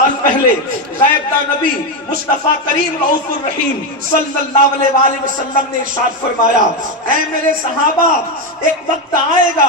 سال پہلے غیب دا نبی مصطفیٰ کریم رؤوف الرحیم صلی اللہ علیہ وآلہ وسلم نے ارشاد فرمایا، اے میرے صحابہ، ایک وقت آئے گا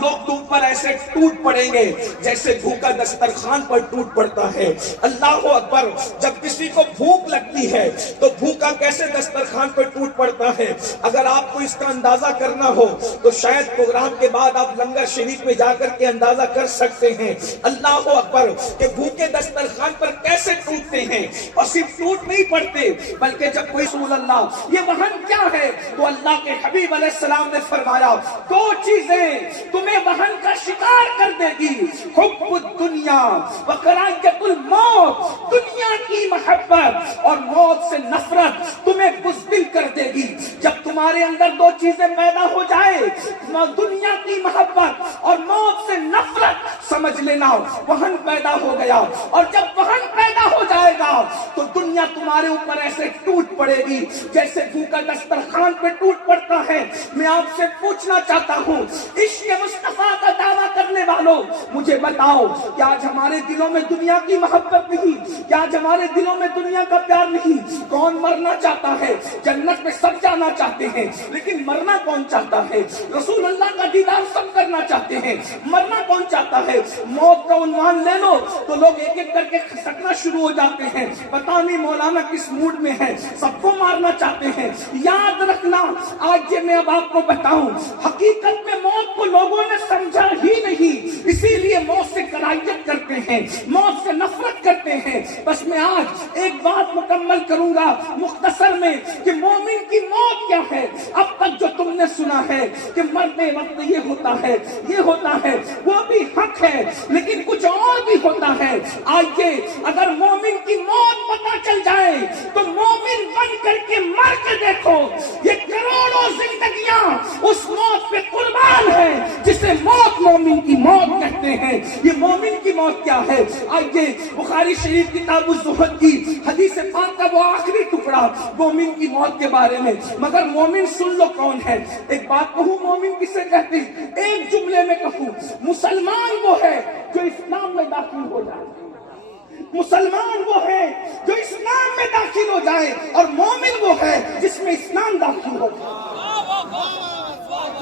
لوگ تم پر ایسے ٹوٹ پڑیں گے جیسے بھوکا دسترخوان پر ٹوٹ پڑتا ہے۔ اللہ اکبر، جب کسی کو بھوک لگتی ہے تو بھوکا کیسے دسترخوان پر ٹوٹ پڑتا ہے؟ اگر آپ کو اس کا اندازہ کرنا ہو تو شاید پروگرام کے بعد آپ لنگر شریف میں جا کر کے اندازہ کر سکتے ہیں۔ اللہ اکبر، کہ بھوکے دسترخوان پر کیسے ٹوٹتے ہیں، اور صرف ٹوٹ نہیں پڑتے بلکہ جب کوئی رسول اللہ یہ وہن کیا ہے تو اللہ کے حبیب علیہ السلام نے فرمایا دو چیزیں تمہیں وہن کا شکار کر دے گی، حب الدنیا وکراہیت الموت، دنیا کی محبت اور موت سے نفرت تمہیں بزدل کر دے گی۔ جب تمہارے اندر دو چیزیں پیدا ہو جائے، دنیا کی محبت اور موت سے نفرت، سمجھ لینا وہن پیدا ہو گیا، اور جب وہن پیدا ہو جائے گا تو دنیا تمہارے اوپر ایسے ٹوٹ پڑے گی جیسے بھوکا دسترخوان پہ ٹوٹ پڑتا ہے۔ میں آپ سے پوچھنا چاہتا ہوں، عشق مصطفیٰ کا دعویٰ کرنے والوں، مجھے بتاؤ کہ آج ہمارے دلوں میں دنیا کی محبت نہیں؟ کیا آج ہمارے دلوں میں دنیا کا پیار نہیں؟ کون مرنا چاہتا ہے؟ جنت میں سب جانا چاہتے ہیں، لیکن مرنا کون چاہتا ہے؟ رسول اللہ کا دیدار سب کرنا چاہتے ہیں، مرنا کون چاہتا ہے؟ موت کا عنوان لے لو تو لوگ ایک ایک کر کے کھسکنا شروع ہو جاتے ہیں، پتہ نہیں مولانا کس موڈ میں ہے، سب کو مارنا چاہتے ہیں۔ یاد رکھنا، آج یہ میں اب آپ کو بتاؤں، حقیقت میں موت کو لوگوں نے سمجھا ہی نہیں، اسی لیے موت سے کراہیت کرتے ہیں، موت سے نفرت کرتے ہیں۔ بس میں آج ایک بات مکمل کروں گا مختصر میں کہ مومن کی موت کیا ہے۔ اب تک جو تم نے سنا ہے کہ مرنے وقت یہ ہوتا ہے، یہ ہوتا ہے، وہ بھی حق ہے، لیکن کچھ اور بھی ہوتا ہے۔ آئیے اگر مومن کی موت پتہ چل جائے تو مومن بن کر کے مر کے دیکھو، یہ کروڑوں زندگیاں اس موت پہ قربان ہے جسے موت مومن کی موت کہتے ہیں۔ یہ مومن کی موت کیا ہے؟ آئیے بخاری شریف کتاب الزہد کی حدیث پاک کا وہ آخری ٹکڑا مومن کی موت کے بارے میں، مگر مومن سن لو کون ہے۔ ایک بات کہوں، مومن کسے کہتے ہیں؟ ایک جملے میں کہوں، مسلمان وہ ہے جو اسلام میں داخل ہو جائے، مسلمان وہ ہے جو اسلام میں داخل ہو جائے، اور مومن وہ ہے جس میں اسلام داخل ہو جائے۔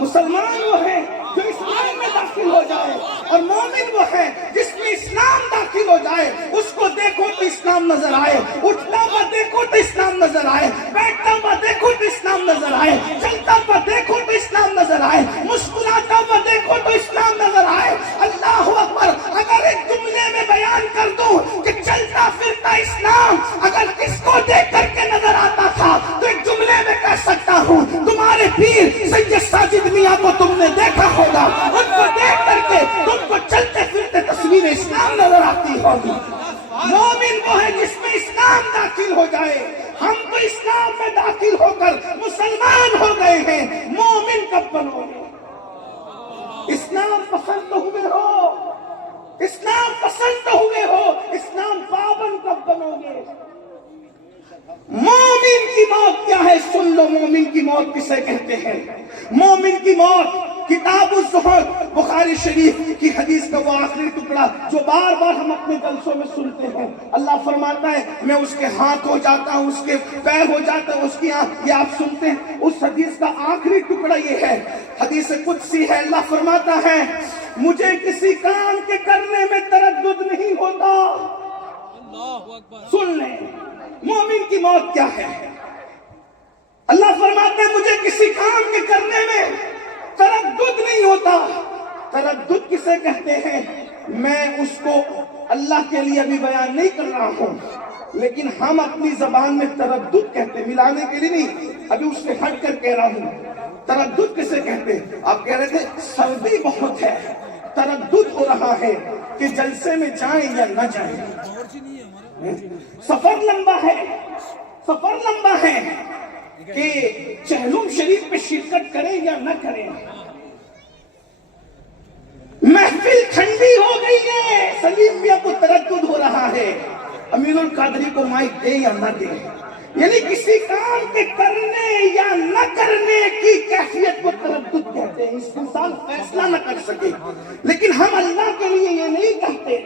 مسلمان وہ ہے جو اسلام میں داخل ہو جائے، اور مومن وہ ہے جس میں اسلام داخل ہو جائے۔ اس کو دیکھو تو اسلام نظر آئے، اٹھتا ہوا دیکھو تو اسلام نظر آئے، بیٹھتا ہوا دیکھو تو اسلام نظر آئے، چلتا ہوا دیکھو تو اسلام نظر آئے، مسکراتا ہوا دیکھو تو اسلام نظر آئے۔ اللہ اکبر، اگر ایک جملے میں بیان کر دوں کہ چلتا پھرتا اسلام اگر کس کو دیکھ کر کے نظر آتا تھا تو ایک جملے میں کہہ سکتا ہوں، تمہارے پیر سید ساجد میاں کو تم نے دیکھا ہوگا، ان کو دیکھ کر کے تم کو چلتے پھرتے تصویر اسلام نظر آتی ہوگی۔ مومن وہ ہے جس میں اسلام داخل ہو جائے۔ ہم تو اسلام میں داخل ہو کر مسلمان ہو گئے ہیں، مومن کب بنو گے؟ اسلام پسند تو ہوئے ہو، اسلام پسند تو ہوئے ہو، اسلام پابند کب بنو گے؟ مومن کی موت کیا ہے؟ سن لو، مومن کی موت کسے کہتے ہیں؟ مومن کی موت کتاب الزہد بخاری شریف کی حدیث کا وہ آخری ٹکڑا جو بار بار ہم اپنے جلسوں میں سنتے ہیں، اللہ فرماتا ہے میں اس کے ہاتھ ہو جاتا ہوں، اس کے پیر ہو جاتا ہوں، اس کی آنکھ، یہ آپ سنتے ہیں۔ اس حدیث کا آخری ٹکڑا یہ ہے، حدیث قدسی ہے، اللہ فرماتا ہے مجھے کسی کام کے کرنے میں تردد نہیں ہوتا۔ سن لیں مومن کی موت کیا ہے۔ اللہ فرماتے ہیں مجھے کسی کام کے کرنے میں تردد نہیں ہوتا۔ تردد کسے کہتے ہیں؟ میں اس کو اللہ کے لیے ابھی بیان نہیں کر رہا ہوں، لیکن ہم اپنی زبان میں تردد کہتے ہیں، ملانے کے لیے نہیں، ابھی اس سے ہٹ کر کہہ رہا ہوں۔ تردد کسے کہتے ہیں؟ آپ کہہ رہے تھے سردی بہت ہے، تردد ہو رہا ہے کہ جلسے میں جائیں یا نہ جائیں، سفر لمبا ہے، سفر لمبا ہے کہ چہلم شریف پہ شرکت کریں یا نہ کریں، محفل ٹھنڈی ہو گئی ہے، سلیم میاں کو تردد ہو رہا ہے امین القادری کو مائک دے یا نہ دے، یعنی کسی کام کے کرنے یا نہ کرنے کی کیفیت کو تردد کہتے ہیں۔ اس انسان فیصلہ نہ کر سکے، لیکن ہم اللہ کے لیے یہ نہیں کہتے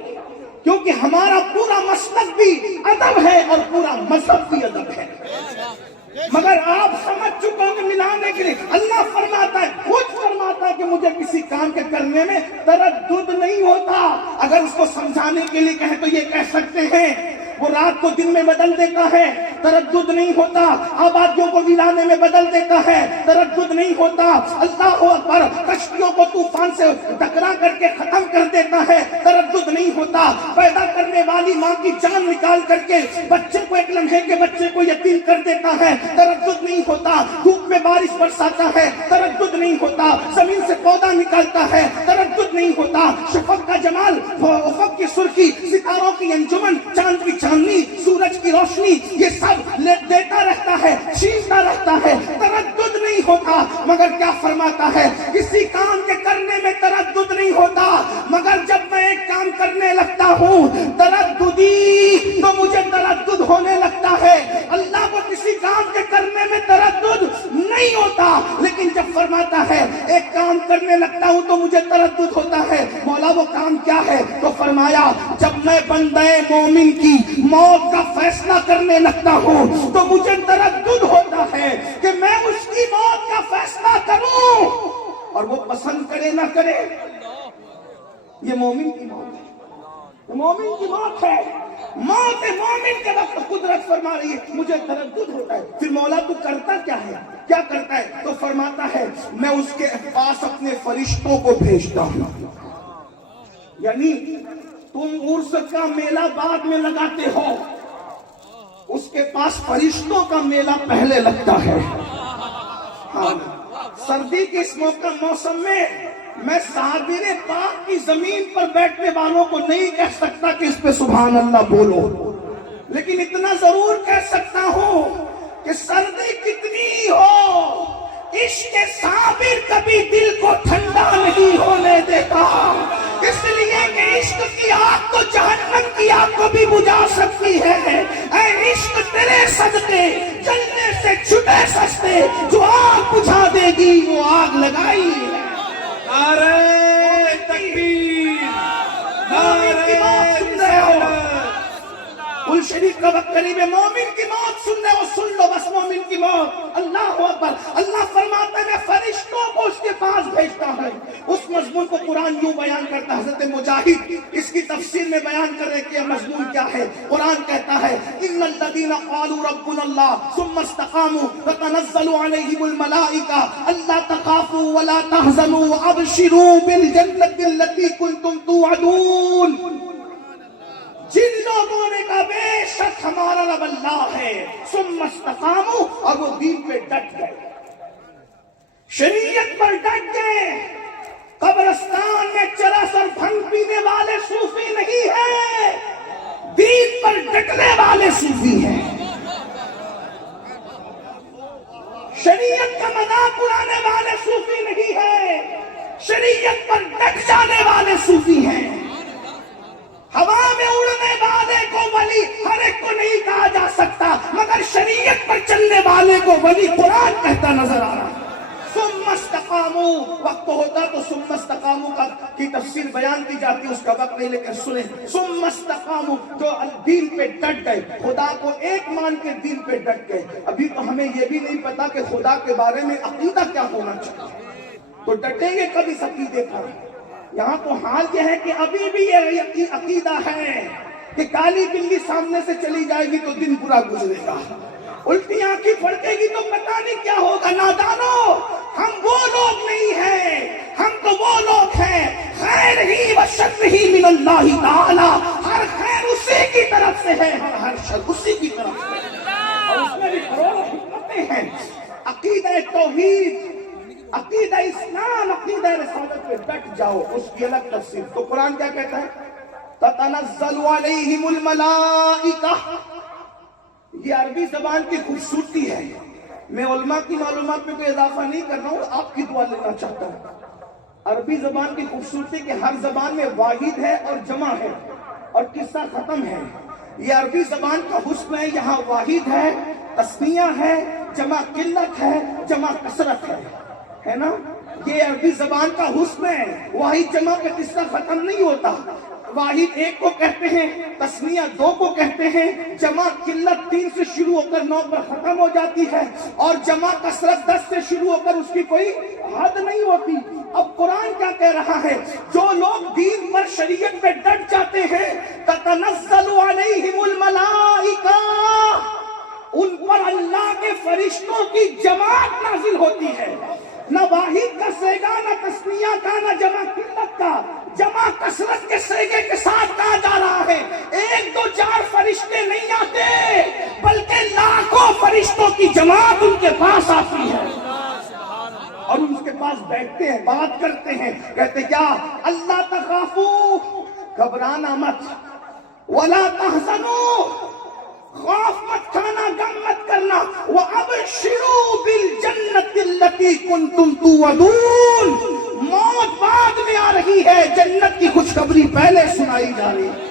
کیونکہ ہمارا پورا مسلک بھی ادب ہے اور پورا مذہب بھی ادب ہے. مگر آپ سمجھ چکے ہوں گے ملانے کے لیے اللہ فرماتا ہے، خود فرماتا ہے کہ مجھے کسی کام کے کرنے میں تردد نہیں ہوتا. اگر اس کو سمجھانے کے لیے کہیں تو یہ کہہ سکتے ہیں وہ رات کو دن میں بدل دیتا ہے، تردد نہیں ہوتا. آبادیوں کو ویرانے میں بدل دیتا ہے، تردد نہیں ہوتا. اللہ اکبر، کشتیوں کو طوفان سے ٹکرا کر کے ختم کر دیتا ہے، تردد نہیں ہوتا. پیدا کرنے والی ماں کی جان نکال کر کے بچے کو ایک لمحے کے بچے کو یتیم کر دیتا ہے، تردد نہیں ہوتا. دھوپ میں بارش برساتا ہے، تردد نہیں ہوتا. زمین سے پودا نکالتا ہے، تردد نہیں ہوتا. شفق کا جمال، افق کی سرخی، ستاروں کی انجمن، چاند کی چاندنی، سورج کی روشنی، یہ سب دیتا رہتا ہے، چھینتا رہتا ہے، تردد نہیں ہوتا. مگر کیا فرماتا ہے؟ کسی کام کے کرنے میں تردد نہیں ہوتا، مگر جب میں ایک کام کرنے لگتا ہوں ترددی تو مجھے تردد ہونے لگتا ہے. اللہ کو کسی کام کے کرنے میں تردد نہیں ہوتا، لیکن جب فرماتا ہے ایک کام کرنے لگتا ہوں تو مجھے تردد ہوتا ہے. مولا وہ کام کیا ہے؟ تو فرمایا جب میں بندے مومن کی موت کا فیصلہ کرنے لگتا ہوں تو مجھے تردد ہوتا ہے کہ میں اس کی موت کا فیصلہ کروں اور وہ پسند کرے نہ کرے. یہ مومن کی موت ہے، مومن کی موت ہے. موت مومن کے وقت قدرت فرما رہی ہے مجھے تردد ہوتا ہے. پھر مولا تو کرتا کیا ہے؟ کیا کرتا ہے؟ تو فرماتا ہے میں اس کے پاس اپنے فرشتوں کو بھیجتا ہوں. یعنی تم عرس کا میلہ بعد میں لگاتے ہو، اس کے پاس فرشتوں کا میلہ پہلے لگتا ہے. ہاں، سردی کے اس موسم میں صابر پاک کی زمین پر بیٹھنے والوں کو نہیں کہہ سکتا کہ اس پہ سبحان اللہ بولو، لیکن اتنا ضرور کہہ سکتا ہوں کہ سردی کتنی ہو، عشق صابر کبھی دل کو ٹھنڈا نہیں ہونے دیتا. اس لیے کہ عشق کی آگ تو جہنم کی آگ کو بھی بجھا سکتی ہے. اے عشق تیرے صدقے جلنے سے چھٹے سستے، جو آگ بجھا دے گی وہ آگ لگائی ہے. نعرہ تکبیر، نعرہ کل شریف کا وقت قریب ہے. مومن کی موت سننے وہ سن لو بس، مومن کی موت. اللہ اکبر. اللہ فرماتا ہے میں فرشتوں کو اس کے پاس بھیجتا ہوں. اس مضمون کو قرآن یوں بیان کرتا ہے، حضرت مجاہد اس کی تفسیر میں بیان کر رہے کہ یہ مضمون کیا ہے. قرآن کہتا ہے ان الذین قالوا ربنا اللہ ثم استقاموا تتنزل علیہم الملائکہ الا تخافوا ولا تحزنوا وابشروا بالجنۃ التي کنتم توعدون. جن لوگوں نے کہا بے شک ہمارا رب اللہ ہے، ثم استقاموا، اور وہ دین پہ ڈٹ گئے، شریعت پر ڈٹ گئے. قبرستان میں چرس اور بھنگ پینے والے صوفی نہیں ہیں، دین پر ڈٹنے والے صوفی ہیں. شریعت کا مذاق اڑانے والے صوفی نہیں ہیں، شریعت پر ڈٹ جانے والے صوفی ہیں. ہوا میں اڑنے والے کو ولی ہر ایک کو نہیں کہا جا سکتا، مگر شریعت پر چلنے والے کو ولی قرآن کہتا نظر آ رہا ہے. ثم استقاموا، وقت ہوتا تو ثم استقاموا کی تفسیر بیان کی جاتی، اس کا وقت نہیں، لیکن سنیں ثم استقاموا، جو دین پہ ڈٹ گئے، خدا کو ایک مان کے دین پہ ڈٹ گئے. ابھی تو ہمیں یہ بھی نہیں پتا کہ خدا کے بارے میں عقیدہ کیا ہونا چاہیے، تو ڈٹیں گے کبھی اس عقیدے پر. یہاں تو حال یہ ہے کہ ابھی بھی یہ عقیدہ ہے کہ کالی بلی سامنے سے چلی جائے گی تو دن برا گزرے گا، الٹی آنکھیں پھڑکے گی تو پتہ نہیں کیا ہوگا. نادانو، ہم وہ لوگ نہیں ہیں، ہم تو وہ لوگ ہیں خیر ہی و شر ہی من اللہ تعالی، ہر خیر اسی کی طرف سے ہے، ہر شر اسی کی طرف سے ہے، اور اس میں بھی کروڑوں حکمتیں ہیں. عقیدہ توحید، عقیدہ اسلام، عقیدہ رسالت پہ ڈٹ جاؤ، اس کی الگ تفسیر. تو قرآن کیا کہتا ہے؟ تتنزل علیہم الملائکہ. یہ عربی زبان کی خوبصورتی ہے. میں علماء کی معلومات میں کوئی اضافہ نہیں کر رہا ہوں، آپ کی دعا لینا چاہتا ہوں. عربی زبان کی خوبصورتی کہ ہر زبان میں واحد ہے اور جمع ہے اور قصہ ختم ہے. یہ عربی زبان کا حسن ہے، یہاں واحد ہے، تسنیہ ہے، جمع قلت ہے، جمع کثرت ہے نا. یہ عربی زبان کا حسن ہے، واحد جمع کا قصہ ختم نہیں ہوتا. واحد ایک کو کہتے ہیں، تسنیہ دو کو کہتے ہیں، جمع قلت 3 سے شروع ہو کر 9 پر ختم ہو جاتی ہے، اور جمع کثرت 10 سے شروع ہو کر اس کی کوئی حد نہیں ہوتی۔ اب قرآن کیا کہہ رہا ہے؟ جو لوگ دین پر شریعت پہ ڈٹ جاتے ہیں، تتنزل علیہم الملائکہ، ان پر اللہ کے فرشتوں کی جماعت نازل ہوتی ہے۔ نہ واحد کا سیگا، نہ تسنیہ کا، نہ جمع قلت کا، جمع کثرت کے سیگے کے ساتھ کہا جا رہا ہے۔ 1 2 4 فرشتے نہیں آتے، بلکہ لاکھوں فرشتوں کی جماعت ان کے پاس آتی ہے، اور ان کے پاس بیٹھتے ہیں، بات کرتے ہیں، کہتے کیا؟ اللہ تخافو، گھبرانا مت، ولا تحزنو، خوف مت کھانا، غم مت کرنا، وَأَبْشِرُوا بِالْجَنَّةِ الَّتِي كُنْتُمْ تُوعَدُونَ، موت بعد میں آ رہی ہے، جنت کی خوشخبری پہلے سنائی جا رہی ہے،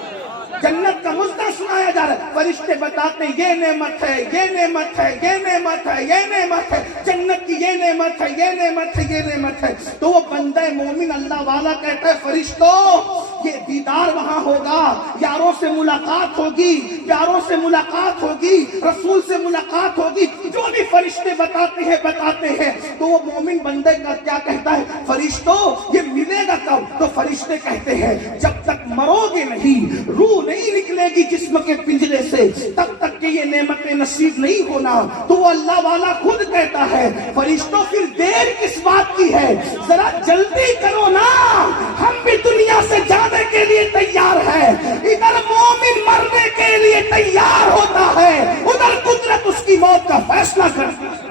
جنت کا مزدہ سنایا جا رہا ہے۔ فرشتے بتاتے ہیں یہ نعمت ہے، یہ نعمت ہے، یہ نعمت ہے، یہ نعمت ہے، جنت کی یہ نعمت ہے، یہ نعمت ہے، یہ نعمت ہے۔ تو وہ بندہ مومن اللہ والا کہتا ہے فرشتوں یہ دیدار وہاں ہوگا، یاروں سے ملاقات ہوگی، پیاروں سے ملاقات ہوگی، رسول سے ملاقات ہوگی، جو بھی فرشتے بتاتے ہیں۔ تو وہ مومن بندے کا کیا کہتا ہے؟ فرشتوں یہ ملے گا کب؟ تو فرشتے کہتے ہیں جب تک مرو گے نہیں، روح نہیں نکلے گی جسم کے پنجرے سے، تب تک کہ یہ نعمتیں نصیب نہیں ہونا۔ تو وہ اللہ والا خود کہتا ہے فرشتوں پھر دیر کس بات کی ہے، ذرا جلدی کرو نا، ہم بھی دنیا سے جانے کے لیے تیار ہے۔ ادھر مومن مرنے کے لیے تیار ہوتا ہے، ادھر قدرت اس کی موت کا فیصلہ کرتی ہے۔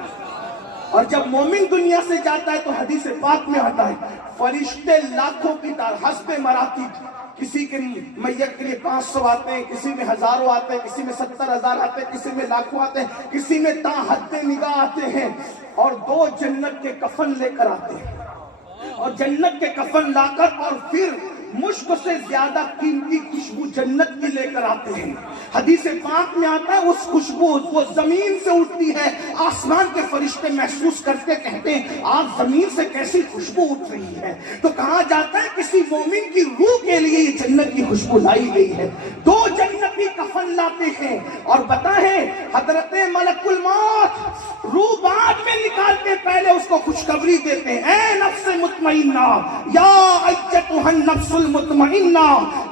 اور جب مومن دنیا سے جاتا ہے تو حدیث پاک میں آتا ہے فرشتے لاکھوں کی تعداد، حسب مراتب، کسی کے میت کے لیے 500 آتے ہیں، کسی میں ہزاروں آتے ہیں، کسی میں 70,000 آتے ہیں، کسی میں لاکھوں آتے ہیں، کسی میں تا حد نگاہ آتے ہیں، اور 2 جنت کے کفن لے کر آتے ہیں، اور جنت کے کفن لا کر اور پھر مشک سے زیادہ قیمتی خوشبو جنت کی لے کر آتے ہیں۔ حدیث پاک میں آتا ہے اس خوشبو وہ زمین سے اٹھتی ہے، آسمان کے فرشتے محسوس کرتے کہتے ہیں آپ زمین سے کیسی خوشبو اٹھ رہی ہے؟ تو کہا جاتا ہے کسی مومن کی روح کے لیے یہ جنت کی خوشبو لائی گئی ہے۔ 2 جنتی کفن لاتے ہیں، اور بتائیں حضرت ملک الموت روح بعد میں نکال کے پہلے اس کو خوشخبری دیتے ہیں، اے نفس مطمئنہ، یا ایتھا النفس المطمئنہ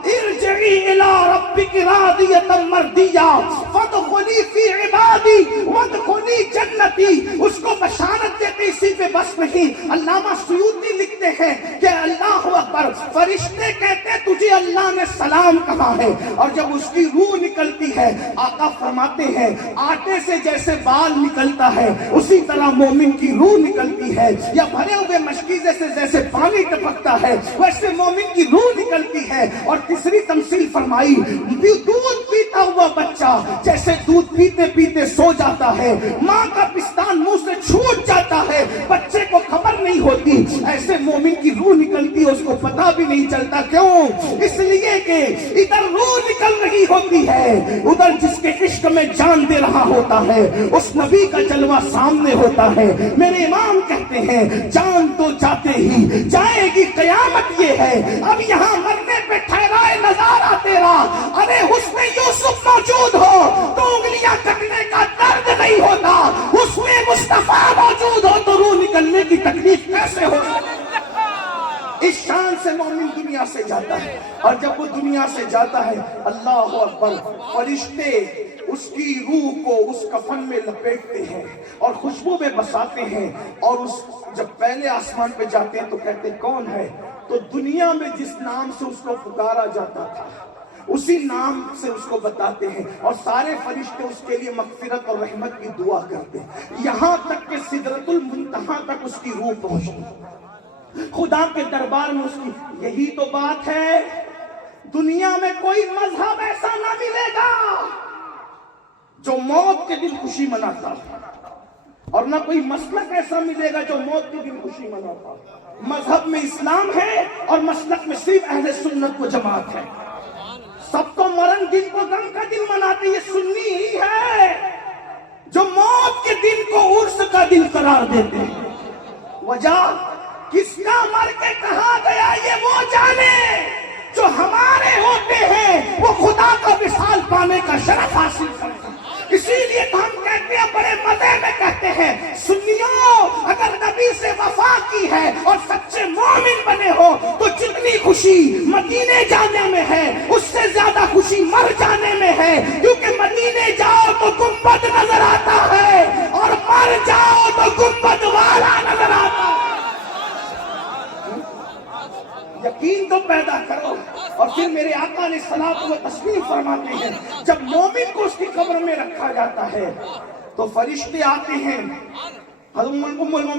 ارجعی الی ربک راضیۃ مرضیہ فادخلی فی عبادی وادخلی جنتی۔ اس کو بشارت دیتے، اسی پہ بس نہیں، علامہ سیوطی لکھتے ہیں کہ اللہ اکبر، فرشتے کہتے ہیں تجھے اللہ نے سلام کہا ہے، اور جب اس کی روح نکلتی ہے آقا فرماتے ہیں آٹے سے جیسے بال نکلتا ہے اسی طرح مومن کی روح نکلتی ہے، یا بھرے ہوئے مشکیزے سے جیسے پانی ٹپکتا ہے ویسے مومن کی روح نکلتی ہے۔ اور تیسری تمثیل فرمائی دودھ پیتا ہوا بچہ جیسے دودھ پیتے پیتے سو جاتا ہے، ماں کا پستان منہ سے چھوٹ جاتا ہے، بچے کو خبر نہیں ہوتی، ایسے مومن کی روح نکلتی ہے، اس کو پتا بھی نہیں چلتا۔ کیوں؟ اس لیے کہ ادھر روح نکل رہی ہوتی ہے، ادھر جس کے عشق میں جان دے رہا ہوتا ہے اس نبی کا جلوہ سامنے ہوتا ہے۔ میرے امام کہتے ہیں جان تو جاتے ہی جائے گی قیامت، یہ ہے اب یہاں مرنے پہ ٹھہرائے نظارہ تیرا، ارے حسن یوسف موجود ہو تو انگلیاں کٹنے کا درد نہیں ہوتا، اس میں مصطفیٰ موجود ہو تو روح نکلنے کی تکلیف کیسے ہو؟ اس شان سے مومن دنیا سے جاتا ہے، اور جب وہ دنیا سے جاتا ہے اللہ اکبر، فرشتے اس کی روح کو اس کفن میں لپیٹتے ہیں اور خوشبو میں بساتے ہیں، اور اس جب پہلے آسمان پہ جاتے ہیں تو کہتے کون ہے؟ تو دنیا میں جس نام سے اس کو پکارا جاتا تھا اسی نام سے اس کو بتاتے ہیں، اور سارے فرشتے اس کے لیے مغفرت اور رحمت کی دعا کرتے ہیں، یہاں تک کہ سدرۃ المنتہا تک اس کی روح پہنچتی، خدا کے دربار میں اس کی۔ یہی تو بات ہے، دنیا میں کوئی مذہب ایسا نہ ملے گا جو موت کے دن خوشی مناتا، اور نہ کوئی مسلک ایسا ملے گا جو موت کے دن خوشی مناتا۔ مذہب میں اسلام ہے اور مسلک میں صرف اہل سنت و جماعت ہے، سب کو مرن دن کو غم کا دن مناتے، یہ سنی ہی ہے جو موت کے دن کو عرس کا دن قرار دیتے ہیں۔ وجہ کس کا مر کے کہاں گیا یہ وہ جانے، جو ہمارے ہوتے ہیں وہ خدا کا وصال پانے کا شرف حاصل کرتے ہیں۔ اسی لیے تو ہم کہتے ہیں، بڑے مزے میں کہتے ہیں، سنیوں اگر نبی سے وفا کی ہے اور سچے مومن بنے ہو تو جتنی خوشی مدینے جانے میں ہے اس سے زیادہ خوشی مر جانے میں ہے، کیونکہ مدینے جاؤ تو گنبد نظر آتا ہے اور مر جاؤ تو گنبد والا نظر آتا ہے۔ یقین تو پیدا کرو۔ اور پھر میرے آقا نے صلاۃ و تسلیم فرماتے ہیں، جب مومن کو اس کی قبر میں رکھا جاتا ہے تو فرشتے آتے ہیں، ام المومنین